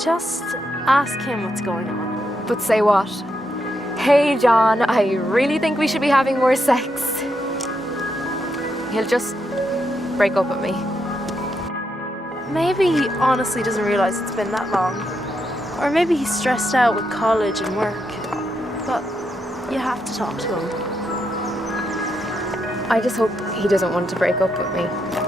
Just ask him what's going on. But say what? Hey John, I really think we should be having more sex. He'll just break up with me. Maybe he honestly doesn't realise it's been that long. Or maybe he's stressed out with college and work. But you have to talk to him. I just hope he doesn't want to break up with me.